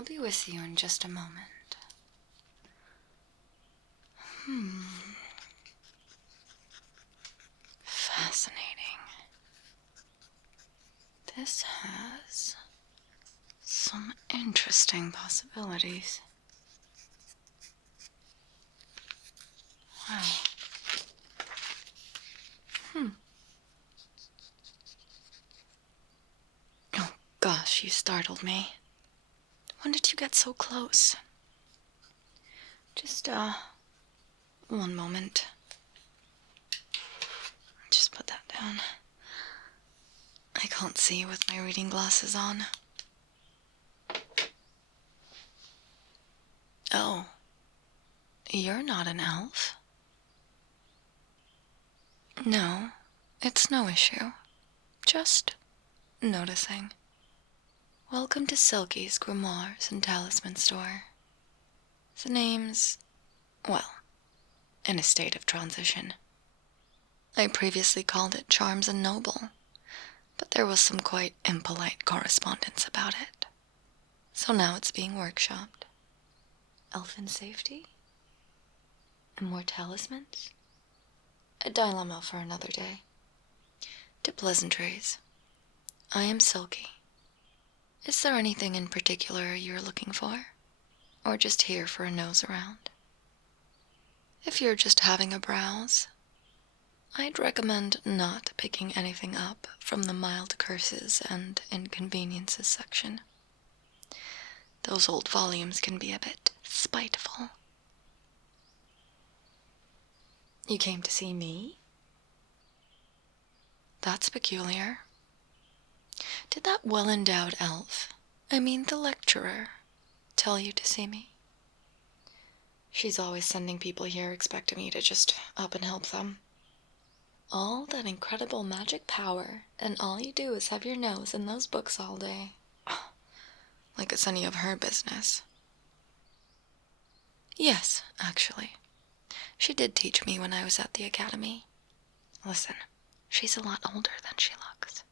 I'll be with you in just a moment. Fascinating. This has some interesting possibilities. Wow. Oh gosh, you startled me. When did you get so close? Just, one moment. Just put that down. I can't see with my reading glasses on. Oh. You're not an elf? No, it's no issue. Just noticing. Welcome to Sulky's Grimoires and Talisman Store. The name's, well, in a state of transition. I previously called it Charms and Noble, but there was some quite impolite correspondence about it. So now it's being workshopped. Elfin safety? And more talismans? A dilemma for another day. To pleasantries. I am Sulky. Is there anything in particular you're looking for? Or just here for a nose around? If you're just having a browse, I'd recommend not picking anything up from the mild curses and inconveniences section. Those old volumes can be a bit spiteful. You came to see me? That's peculiar. Did that well-endowed elf, I mean the lecturer, tell you to see me? She's always sending people here expecting me to just up and help them. All that incredible magic power, and all you do is have your nose in those books all day. Like it's any of her business. Yes, actually. She did teach me when I was at the academy. Listen, she's a lot older than she looks.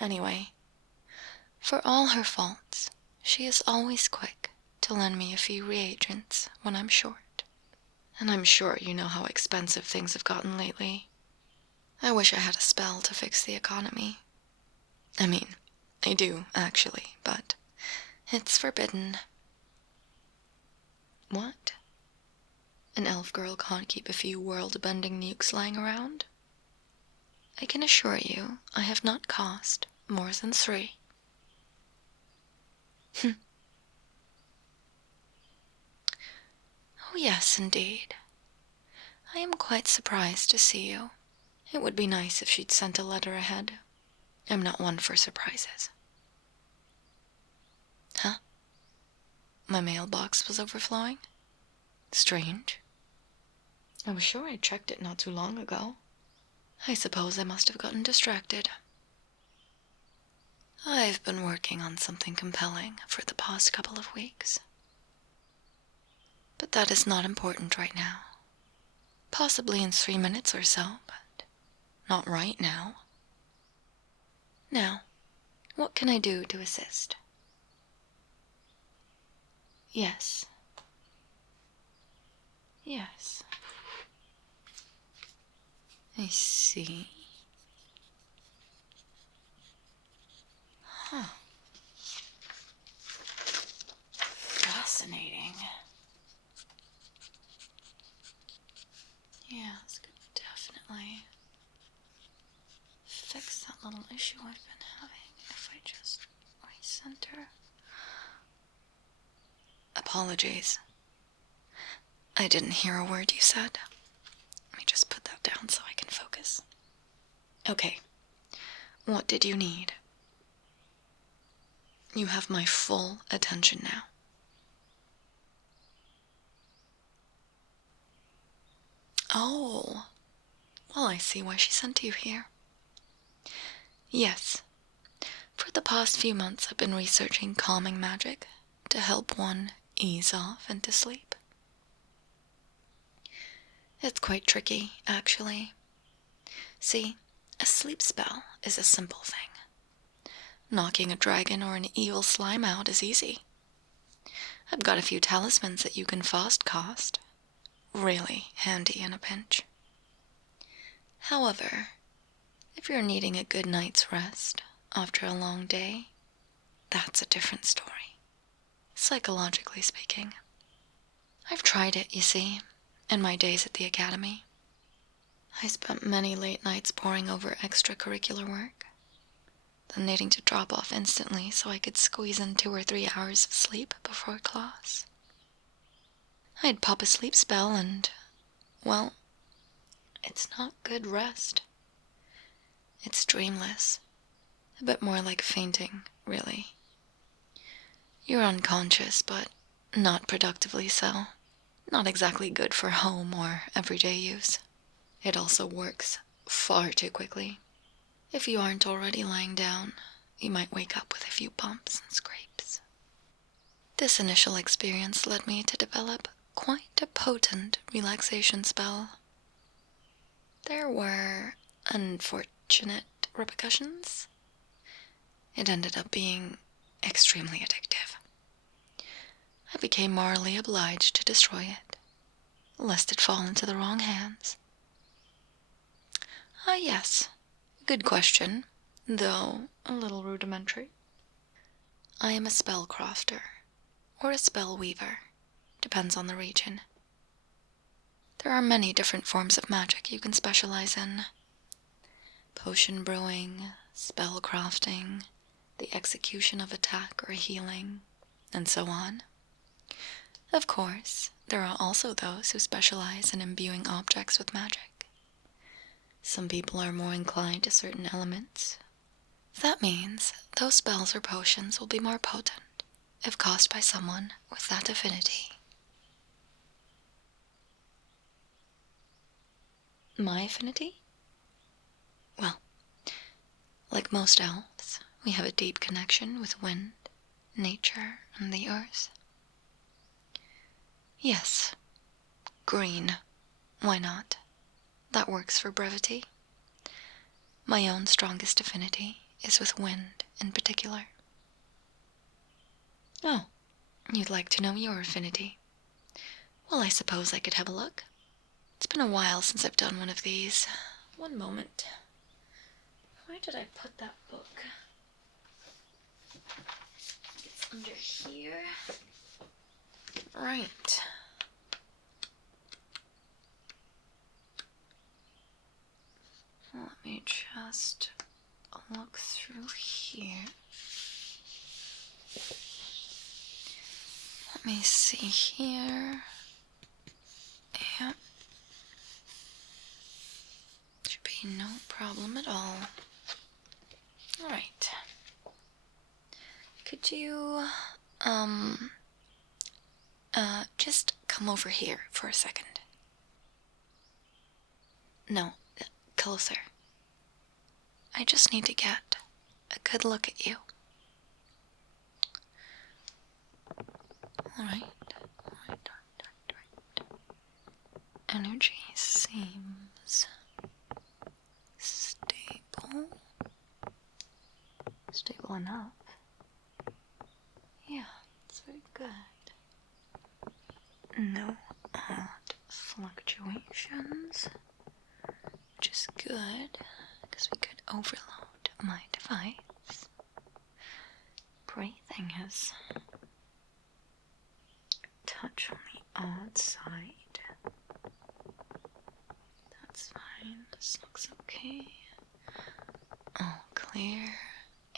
Anyway, for all her faults, she is always quick to lend me a few reagents when I'm short. And I'm sure you know how expensive things have gotten lately. I wish I had a spell to fix the economy. I mean, I do, actually, but it's forbidden. What? An elf girl can't keep a few world-bending nukes lying around? I can assure you I have not cost more than 3. Oh yes, indeed. I am quite surprised to see you. It would be nice if she'd sent a letter ahead. I'm not one for surprises. Huh? My mailbox was overflowing? Strange. I was sure I checked it not too long ago. I suppose I must have gotten distracted. I've been working on something compelling for the past couple of weeks. But that is not important right now. Possibly in 3 minutes or so, but not right now. Now, what can I do to assist? Yes. Yes. I see. Huh. Fascinating. Yeah, this could definitely fix that little issue I've been having if I just recenter. Apologies. I didn't hear a word you said. Let me just put that down so I can focus. Okay. What did you need? You have my full attention now. Oh. Well, I see why she sent you here. Yes. For the past few months, I've been researching calming magic to help one ease off into sleep. It's quite tricky, actually. See, a sleep spell is a simple thing. knocking a dragon or an evil slime out is easy. I've got a few talismans that you can fast cast. Really handy in a pinch. However, if you're needing a good night's rest after a long day, that's a different story, psychologically speaking. I've tried it, you see, in my days at the academy. I spent many late nights poring over extracurricular work, then needing to drop off instantly so I could squeeze in 2 or 3 hours of sleep before class. I'd pop a sleep spell and, well, it's not good rest. It's dreamless. A bit more like fainting, really. You're unconscious, but not productively so. Not exactly good for home or everyday use. It also works far too quickly. If you aren't already lying down, you might wake up with a few bumps and scrapes. This initial experience led me to develop quite a potent relaxation spell. There were unfortunate repercussions. It ended up being extremely addictive. I became morally obliged to destroy it, lest it fall into the wrong hands. Ah, yes. Good question, though a little rudimentary. I am a spell crafter, or a spell weaver, depends on the region. There are many different forms of magic you can specialize in. Potion brewing, spell crafting, the execution of attack or healing, and so on. Of course, there are also those who specialize in imbuing objects with magic. Some people are more inclined to certain elements. That means those spells or potions will be more potent if cast by someone with that affinity. My affinity? Well, like most elves, we have a deep connection with wind, nature, and the earth. Yes, green. Why not? That works for brevity. My own strongest affinity is with wind in particular. Oh, you'd like to know your affinity? Well, I suppose I could have a look. It's been a while since I've done one of these. One moment. Where did I put that book? It's under here. Right. Let me just look through here. Let me see here. Yep. Should be no problem at all. Alright. Could you, just come over here for a second? No, closer. I just need to get a good look at you. Alright. Energy seems stable. Stable enough. Yeah, it's very good. No odd fluctuations, which is good, because we could overload my device. Breathing is touch on the odd side. That's fine. This looks okay. All clear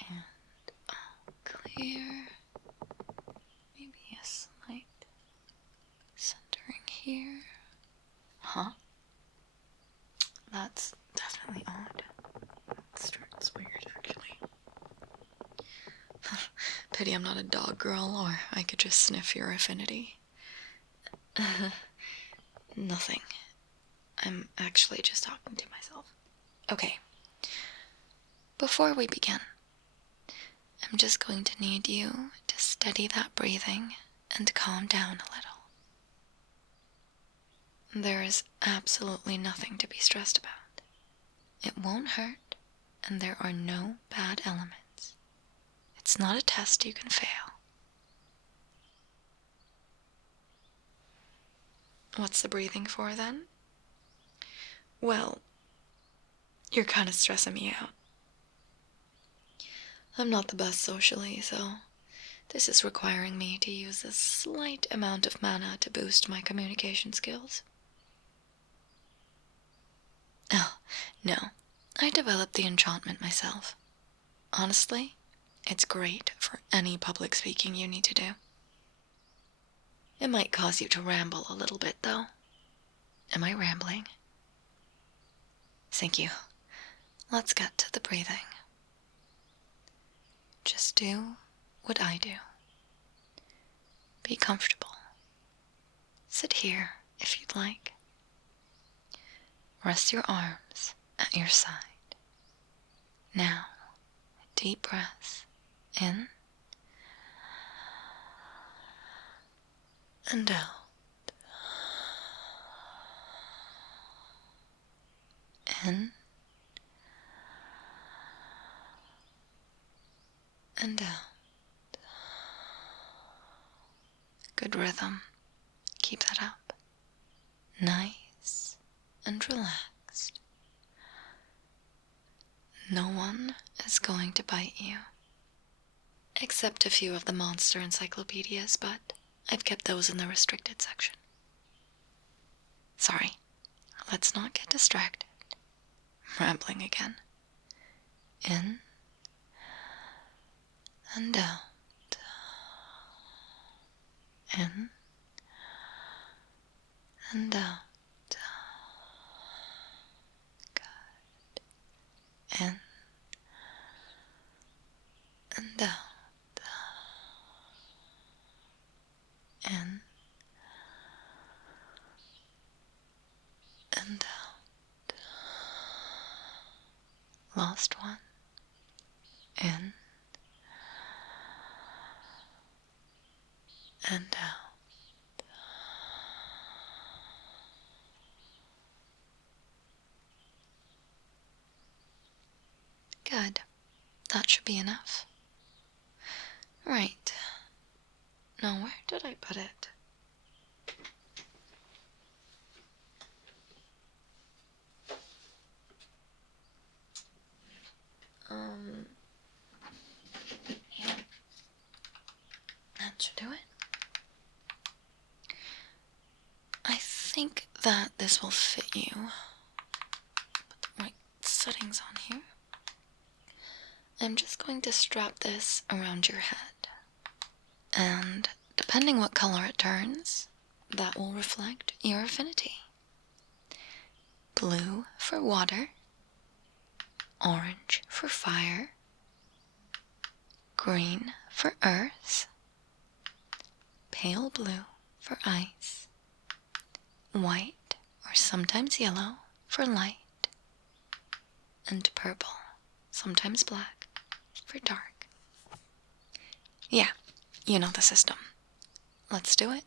and all clear. Maybe a slight centering here. Huh? That's definitely odd. It starts weird, actually. Pity I'm not a dog girl, or I could just sniff your affinity. Nothing. I'm actually just talking to myself. Okay. Before we begin, I'm just going to need you to steady that breathing and calm down a little. There is absolutely nothing to be stressed about. It won't hurt, and there are no bad elements. It's not a test you can fail. What's the breathing for, then? Well, you're kind of stressing me out. I'm not the best socially, so this is requiring me to use a slight amount of mana to boost my communication skills. Oh, no. I developed the enchantment myself. Honestly, it's great for any public speaking you need to do. It might cause you to ramble a little bit, though. Am I rambling? Thank you. Let's get to the breathing. Just do what I do. Be comfortable. Sit here if you'd like. Rest your arms at your side. Now, deep breaths in and out. In and out. Good rhythm. Keep that up. Nice and relaxed. No one is going to bite you. Except a few of the monster encyclopedias, but I've kept those in the restricted section. Sorry, let's not get distracted. Rambling again. In and out. In and out. Good. In and out. In and out. Last one. In and out. Good. That should be enough. Right. Now, where did I put it? Yeah. That should do it. I think that this will fit you. Put the right settings on here. I'm just going to strap this around your head. And depending what color it turns, that will reflect your affinity. Blue for water, orange for fire, green for earth, pale blue for ice, white or sometimes yellow for light, and purple, sometimes black, for dark. Yeah, you know the system. Let's do it.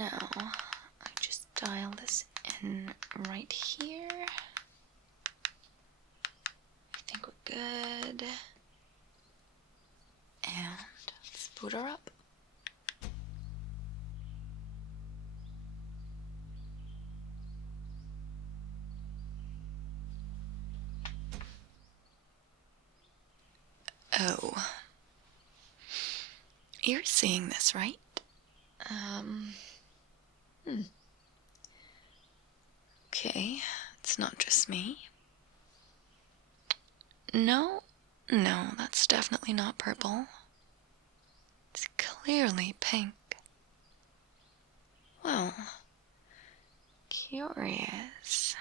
Now, I just dial this in right here. I think we're good. And let's boot her up. Oh. You're seeing this, right? Okay, it's not just me. No, that's definitely not purple. It's clearly pink. Well, curious.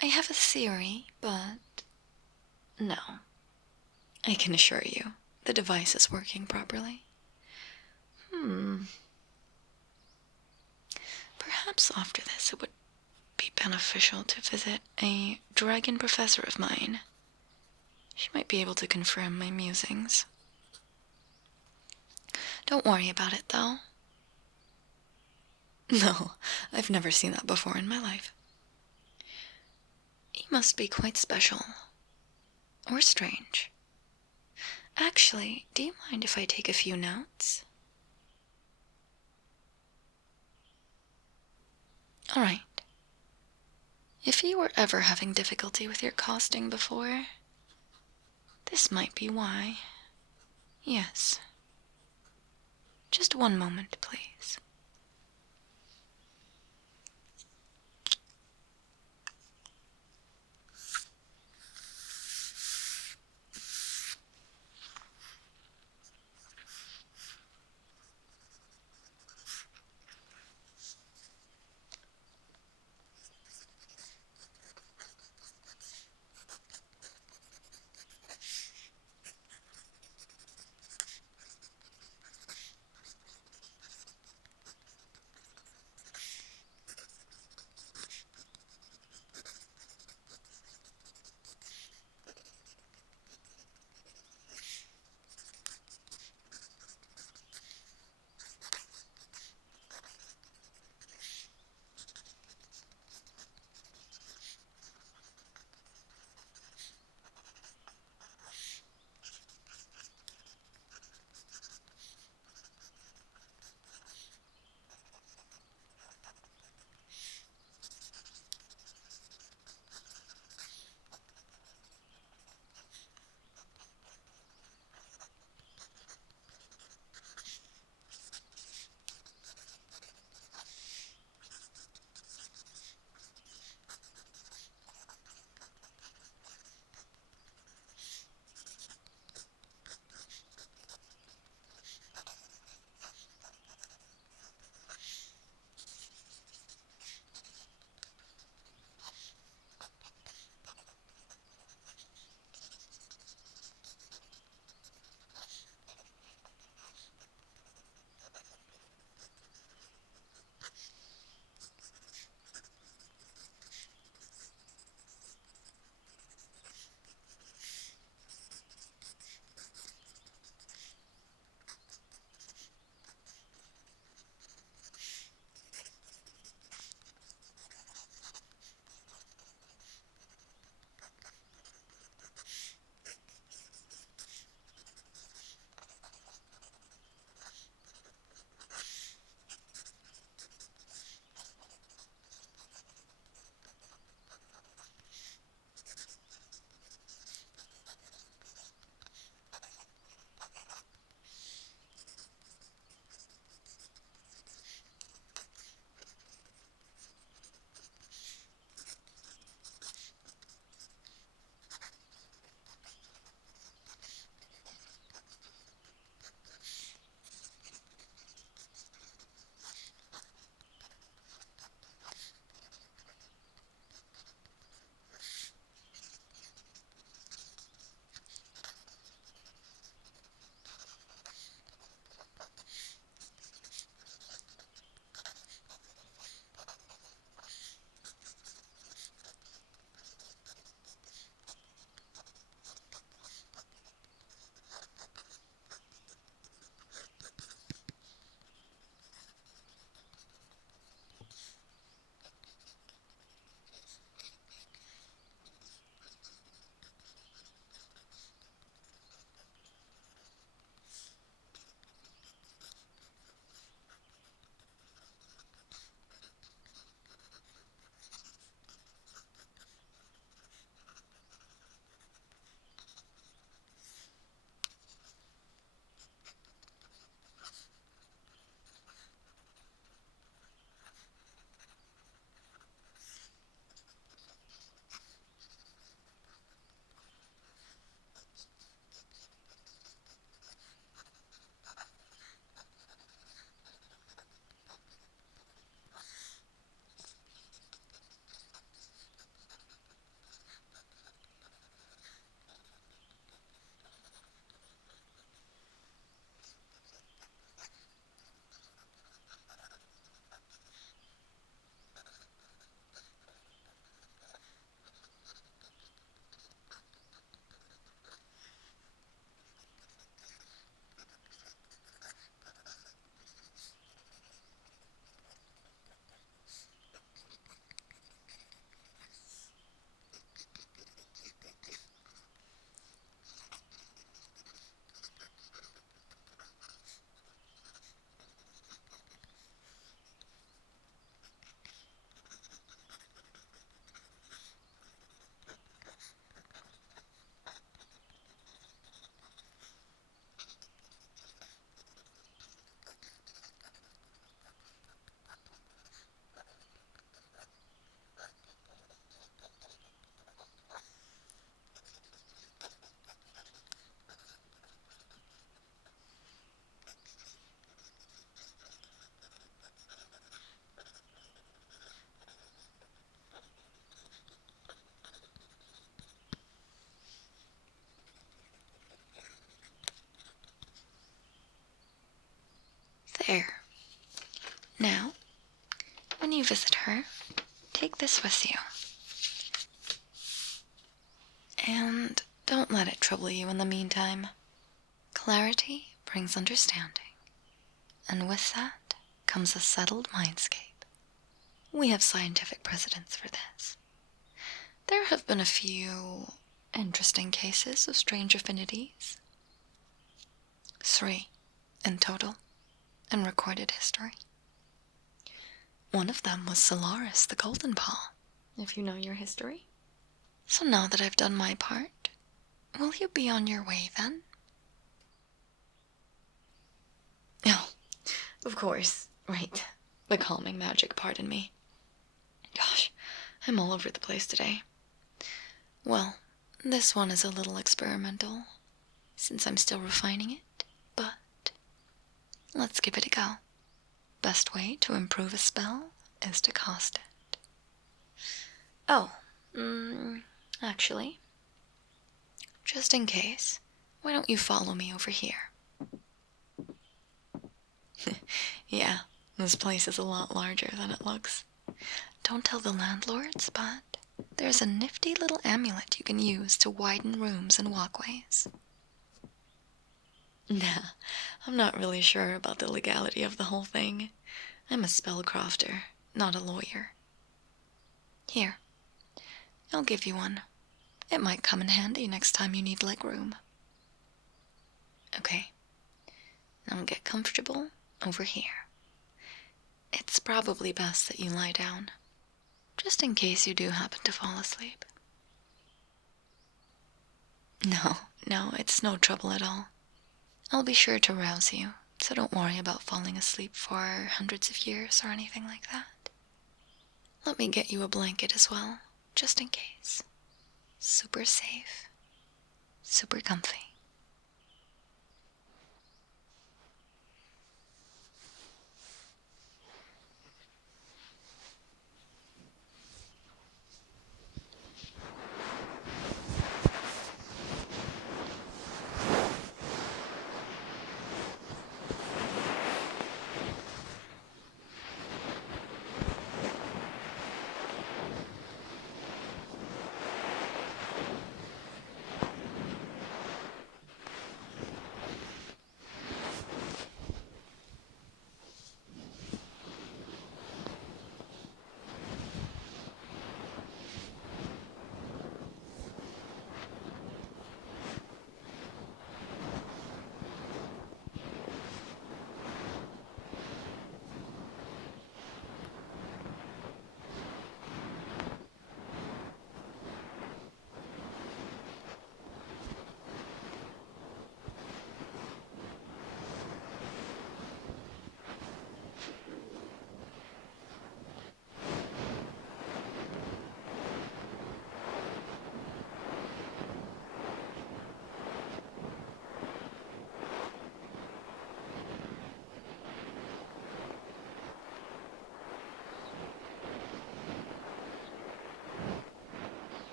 I have a theory, but no. I can assure you, the device is working properly. Perhaps after this it would be beneficial to visit a dragon professor of mine. She might be able to confirm my musings. Don't worry about it, though. No, I've never seen that before in my life. He must be quite special. Or strange. Actually, do you mind if I take a few notes? All right. If you were ever having difficulty with your costing before, this might be why. Yes. Just one moment, please. her, take this with you. And don't let it trouble you in the meantime. Clarity brings understanding, and with that comes a settled mindscape. We have scientific precedents for this. There have been a few interesting cases of strange affinities. 3 in total in recorded history. One of them was Solaris the Golden Paw, if you know your history. So now that I've done my part, will you be on your way then? Oh, of course, right. The calming magic, pardon me. Gosh, I'm all over the place today. Well, this one is a little experimental, since I'm still refining it, but let's give it a go. Best way to improve a spell is to cast it. Oh, actually, just in case, why don't you follow me over here? Yeah, this place is a lot larger than it looks. Don't tell the landlords, but there's a nifty little amulet you can use to widen rooms and walkways. Nah, I'm not really sure about the legality of the whole thing. I'm a spell crafter, not a lawyer. Here, I'll give you one. It might come in handy next time you need legroom. Okay, now get comfortable over here. It's probably best that you lie down, just in case you do happen to fall asleep. No, it's no trouble at all. I'll be sure to rouse you, so don't worry about falling asleep for hundreds of years or anything like that. Let me get you a blanket as well, just in case. Super safe, super comfy.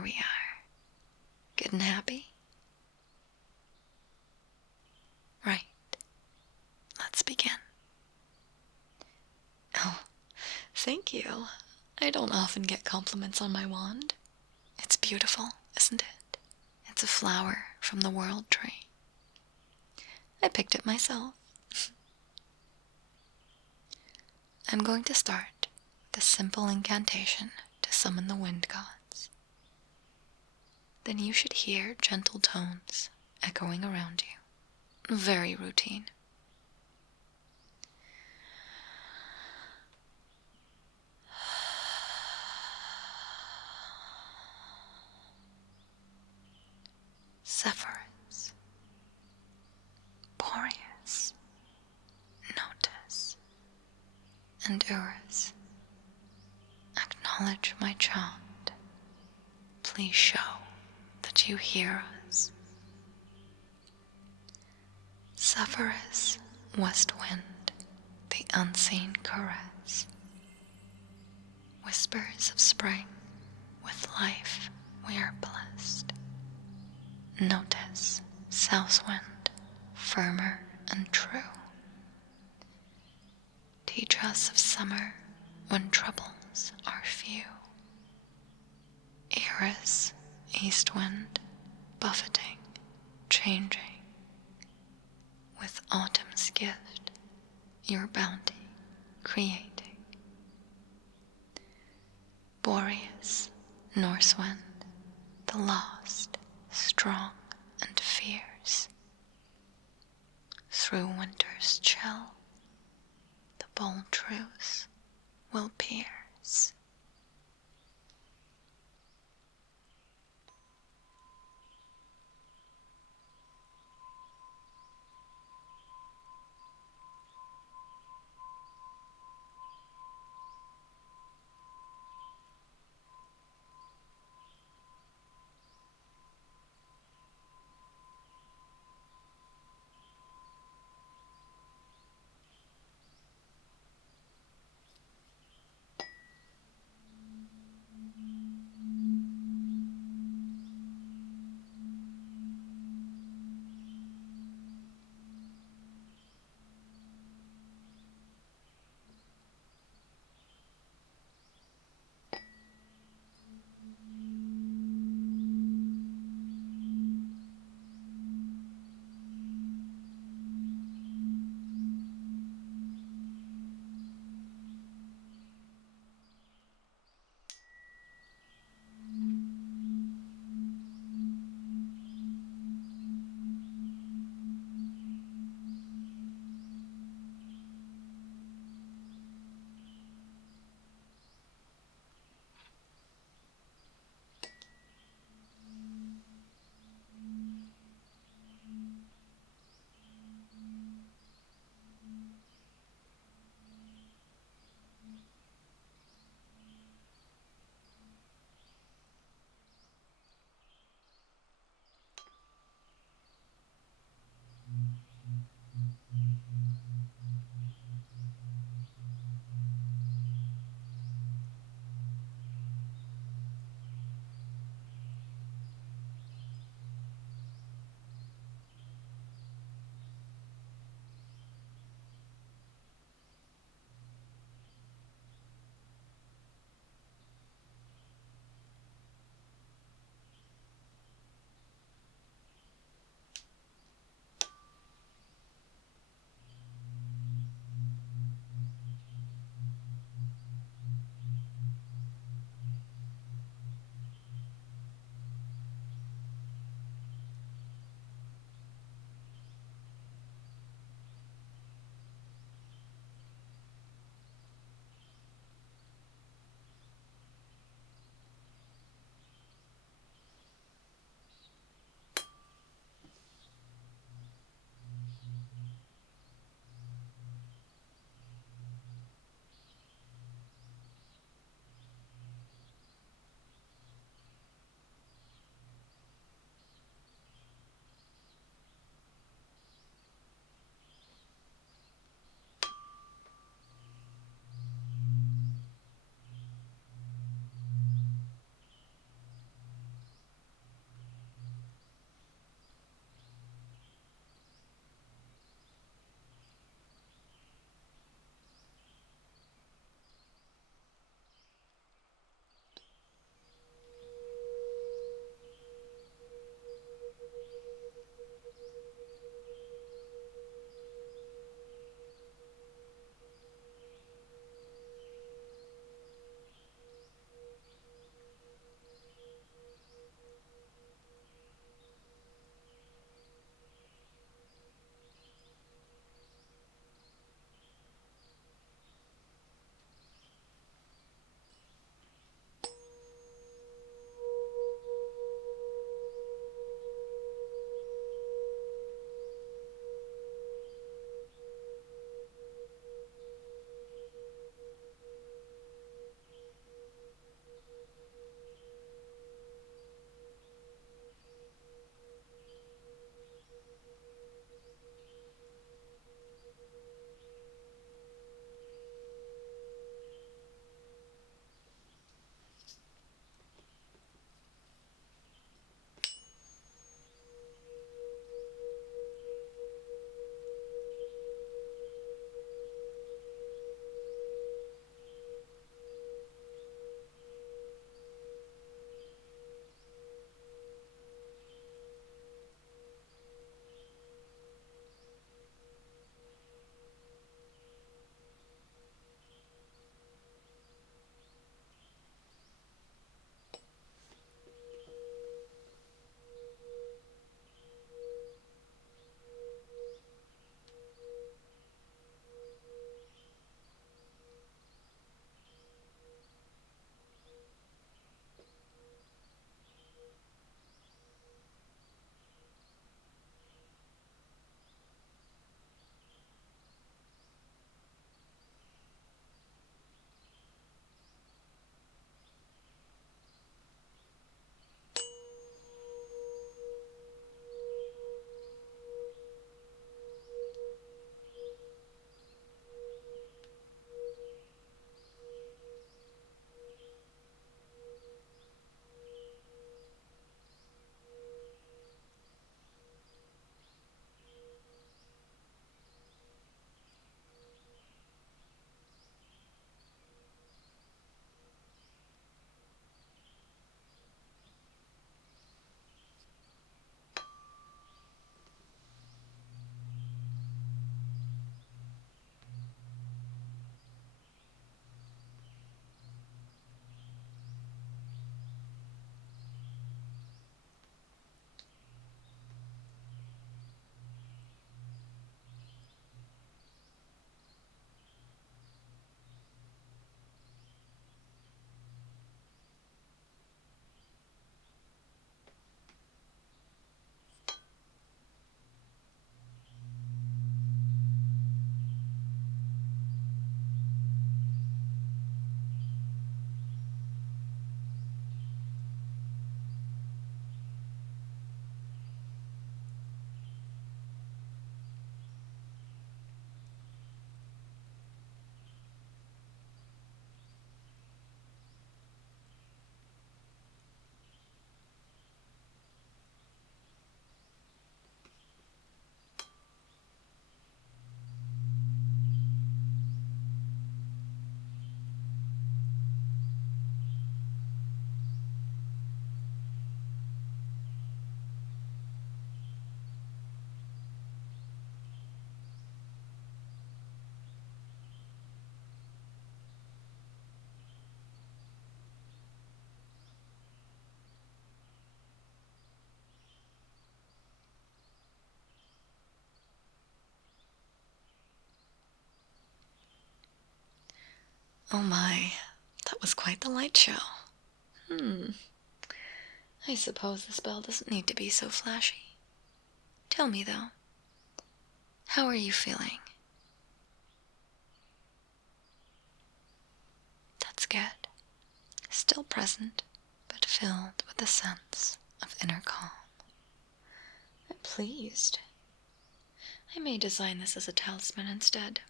here we are. Good and happy? Right. Let's begin. Oh, thank you. I don't often get compliments on my wand. It's beautiful, isn't it? It's a flower from the world tree. I picked it myself. I'm going to start with a simple incantation to summon the wind gods. Then you should hear gentle tones echoing around you. Very routine. Zephyrus, Boreas, Notus, and Urus, acknowledge my chant. Please show that you hear us. Zephyrus, west wind, the unseen caress. Whispers of spring, with life we are blessed. Notice, south wind, firmer and true. Teach us of summer when troubles are few. Eris, east wind, buffeting, changing. With autumn's gift, your bounty creating. Boreas, north wind, the lost, strong and fierce. Through winter's chill, the bold truth will pierce. Oh my, that was quite the light show. I suppose the spell doesn't need to be so flashy. Tell me, though, how are you feeling? That's good. Still present, but filled with a sense of inner calm. I'm pleased. I may design this as a talisman instead.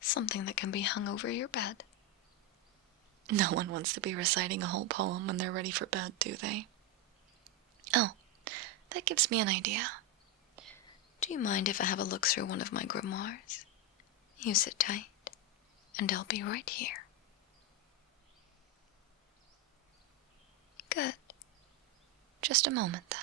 Something that can be hung over your bed. No one wants to be reciting a whole poem when they're ready for bed, do they? Oh, that gives me an idea. Do you mind if I have a look through one of my grimoires? You sit tight, and I'll be right here. Good. Just a moment, then.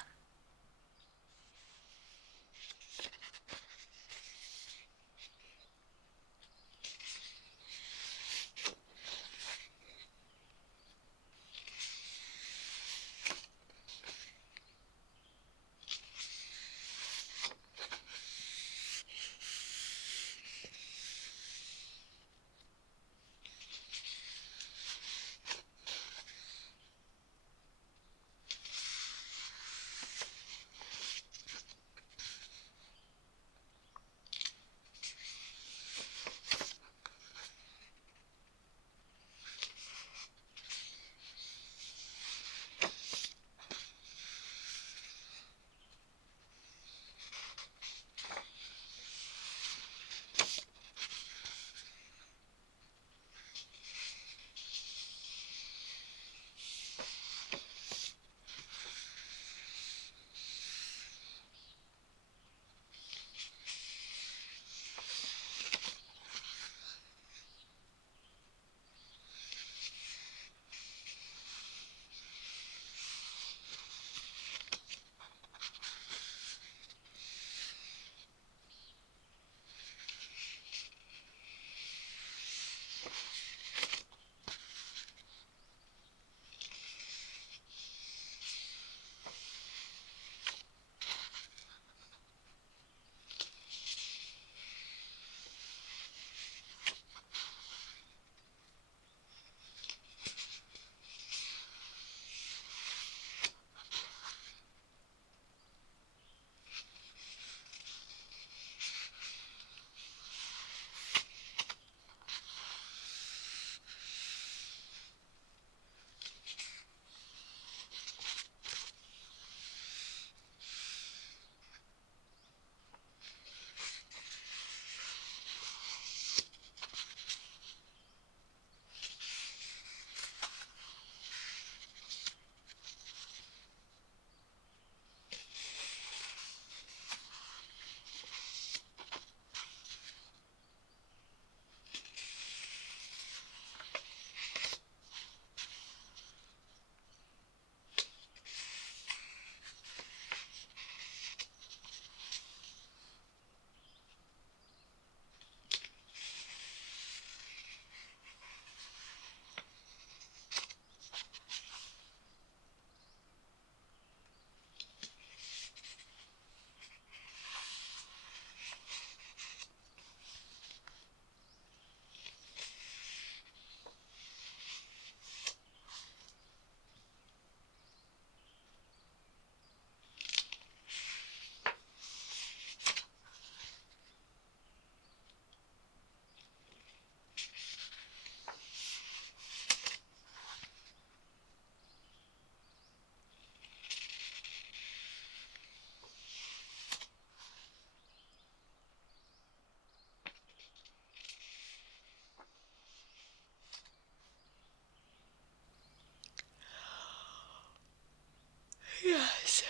Yes,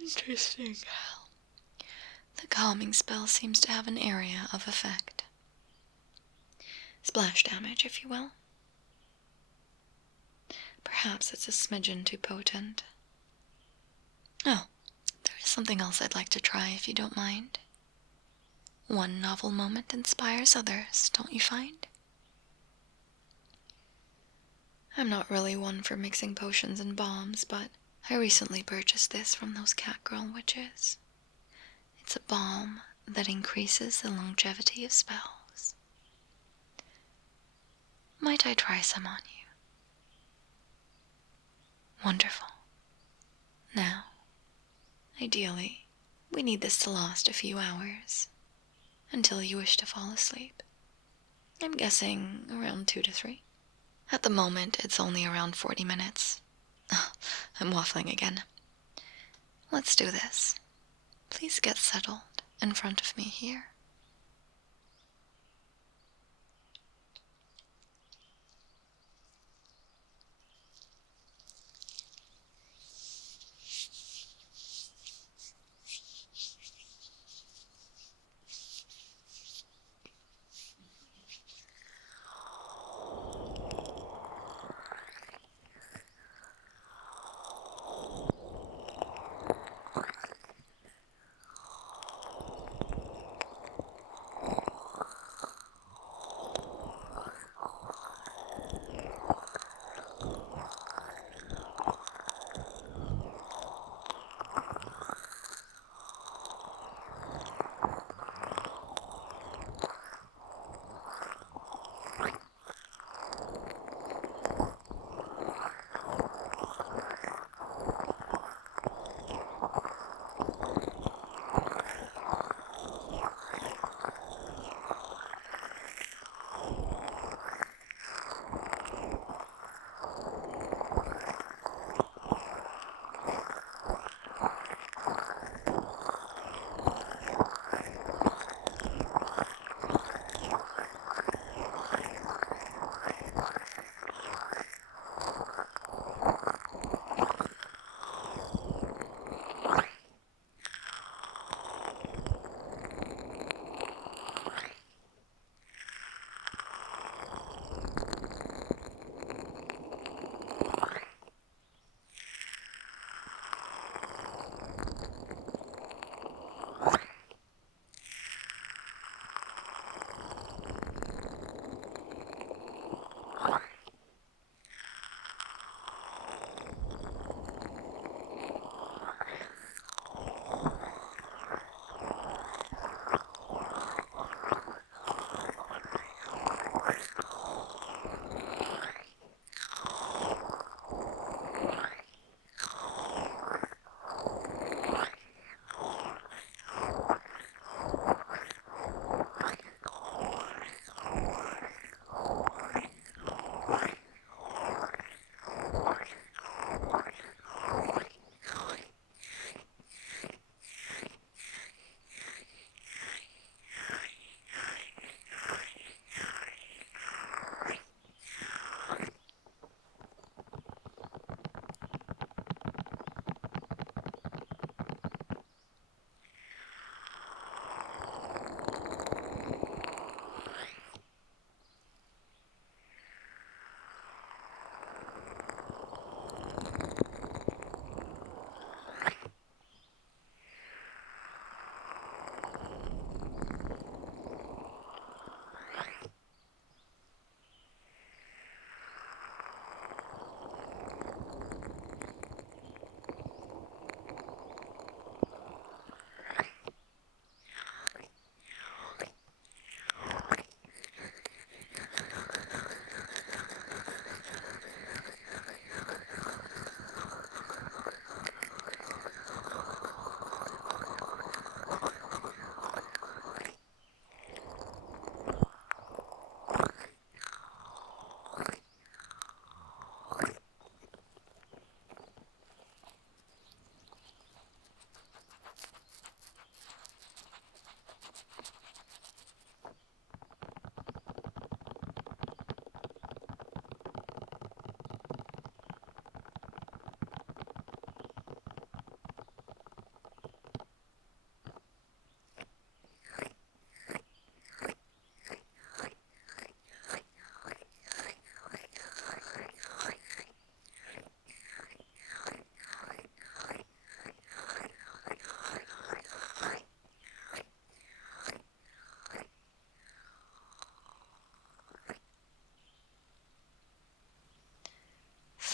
interesting. The calming spell seems to have an area of effect. Splash damage, if you will. Perhaps it's a smidgen too potent. Oh, there is something else I'd like to try, if you don't mind. One novel moment inspires others, don't you find? I'm not really one for mixing potions and bombs, but I recently purchased this from those cat-girl witches. It's a balm that increases the longevity of spells. Might I try some on you? Wonderful. Now, ideally, we need this to last a few hours, until you wish to fall asleep. I'm guessing around 2 to 3. At the moment, it's only around 40 minutes. I'm waffling again. Let's do this. Please get settled in front of me here.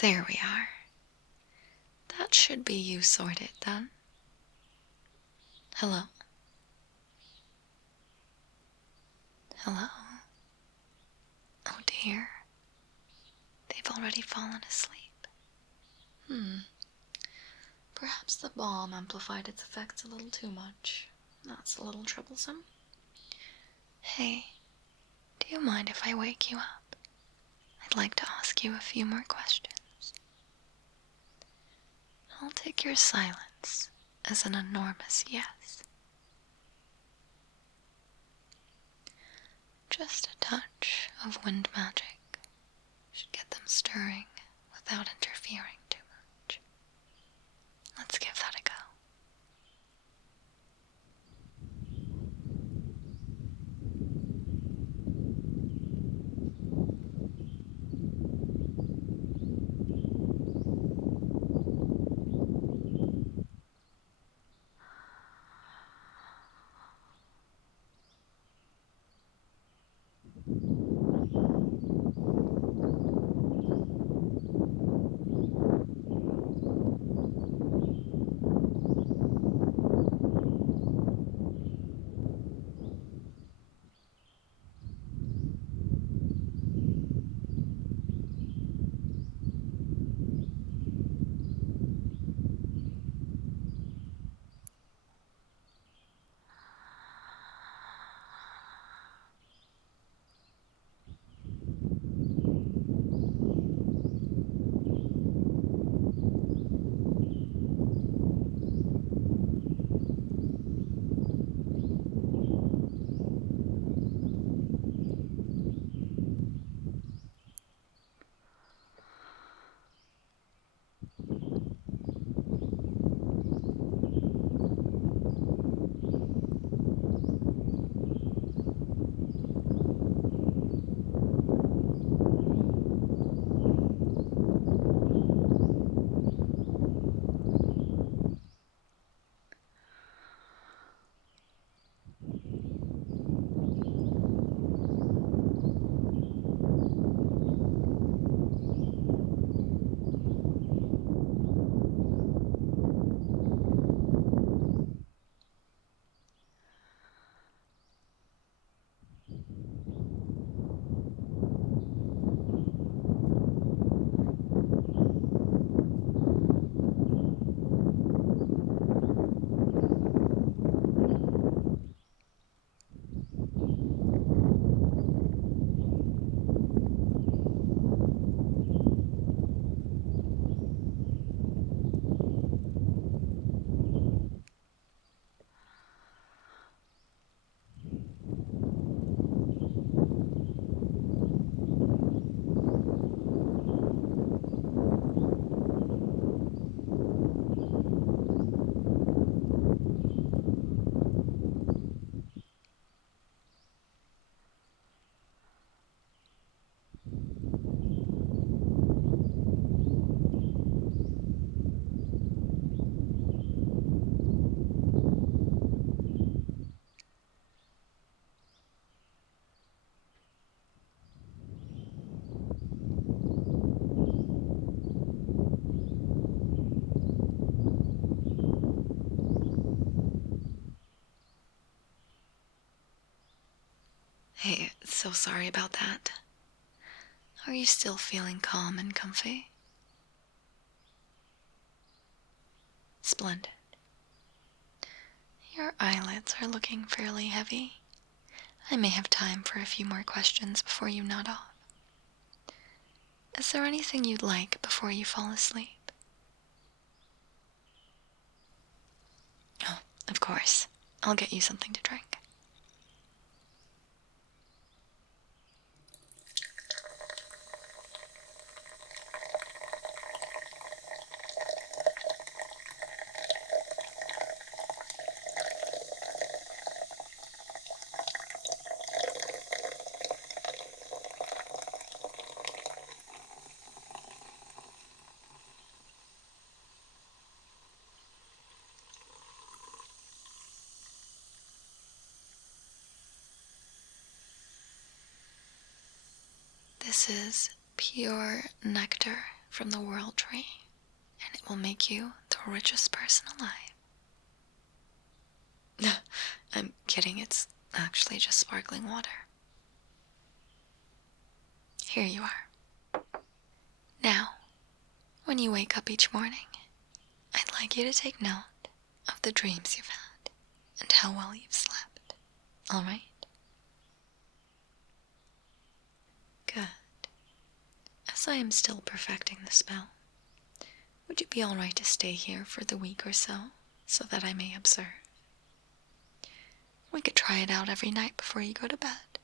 There we are. That should be you sorted then. Hello? Hello? Oh dear. they've already fallen asleep. Perhaps the balm amplified its effects a little too much. That's a little troublesome. Hey, do you mind if I wake you up? I'd like to ask you a few more questions. I'll take your silence as an enormous yes. Just a touch of wind magic should get them stirring without interfering too much. Let's give that a go. Hey, so sorry about that. Are you still feeling calm and comfy? Splendid. Your eyelids are looking fairly heavy. I may have time for a few more questions before you nod off. Is there anything you'd like before you fall asleep? Oh, of course. I'll get you something to drink. This is pure nectar from the world tree, and it will make you the richest person alive. I'm kidding, it's actually just sparkling water. Here you are. Now, when you wake up each morning, I'd like you to take note of the dreams you've had and how well you've slept. All right? Good. As I am still perfecting the spell, would you be all right to stay here for the week or so that I may observe? We could try it out every night before you go to bed.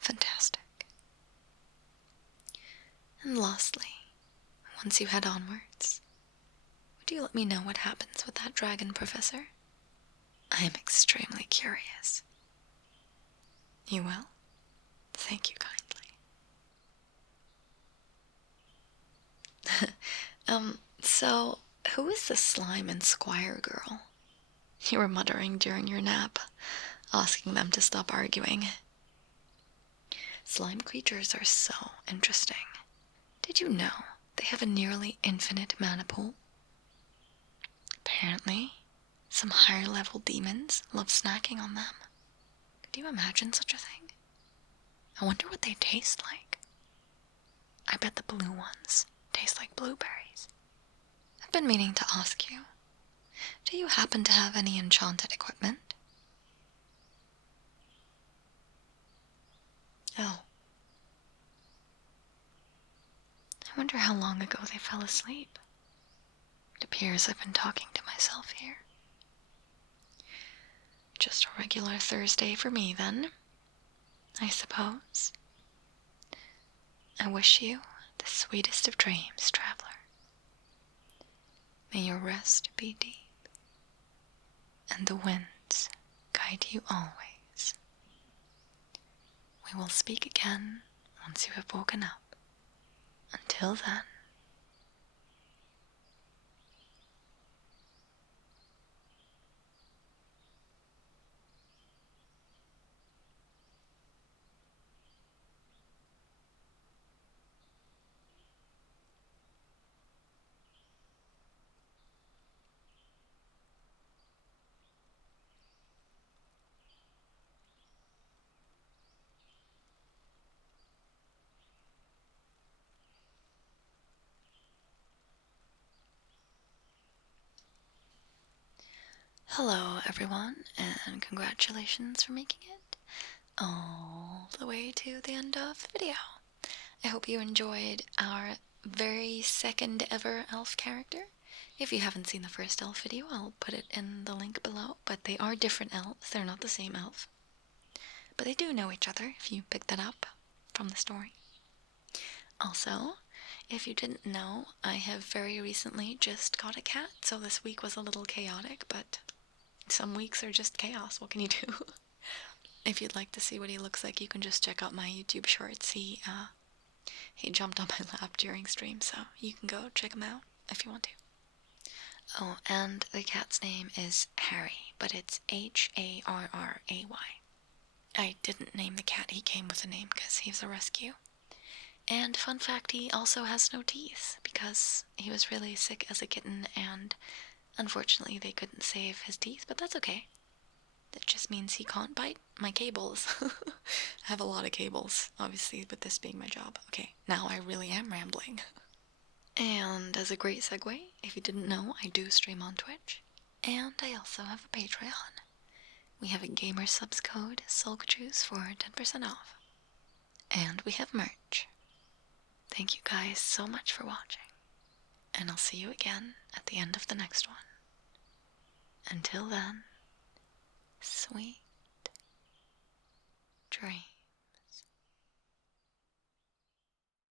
Fantastic. And lastly, once you head onwards, would you let me know what happens with that dragon professor? I am extremely curious. You will? Thank you kindly. So, who is the slime and squire girl? You were muttering during your nap, asking them to stop arguing. Slime creatures are so interesting. Did you know they have a nearly infinite mana pool? Apparently, some higher level demons love snacking on them. Could you imagine such a thing? I wonder what they taste like. I bet the blue ones taste like blueberries. I've been meaning to ask you, do you happen to have any enchanted equipment? Oh. I wonder how long ago they fell asleep. It appears I've been talking to myself here. Just a regular Thursday for me, then, I suppose. I wish you the sweetest of dreams, traveler. May your rest be deep, and the winds guide you always. We will speak again once you have woken up. Until then. Hello everyone, and congratulations for making it all the way to the end of the video. I hope you enjoyed our very second ever elf character. If you haven't seen the first elf video, I'll put it in the link below, but they are different elves, they're not the same elf. But they do know each other, if you pick that up from the story. Also, if you didn't know, I have very recently just got a cat, so this week was a little chaotic, but some weeks are just chaos. What can you do? If you'd like to see what he looks like, you can just check out my YouTube shorts. He jumped on my lap during stream, so you can go check him out if you want to. Oh, and the cat's name is Harry, but it's Harray. I didn't name the cat, he came with a name because he was a rescue. And fun fact, he also has no teeth because he was really sick as a kitten and unfortunately they couldn't save his teeth, but that's okay. That just means he can't bite my cables. I have a lot of cables, obviously, with this being my job. Okay, now I really am rambling. And as a great segue, if you didn't know, I do stream on Twitch. And I also have a Patreon. We have a gamer subs code, SulkyJuice, for 10% off. And we have merch. Thank you guys so much for watching. And I'll see you again at the end of the next one. Until then, sweet dreams.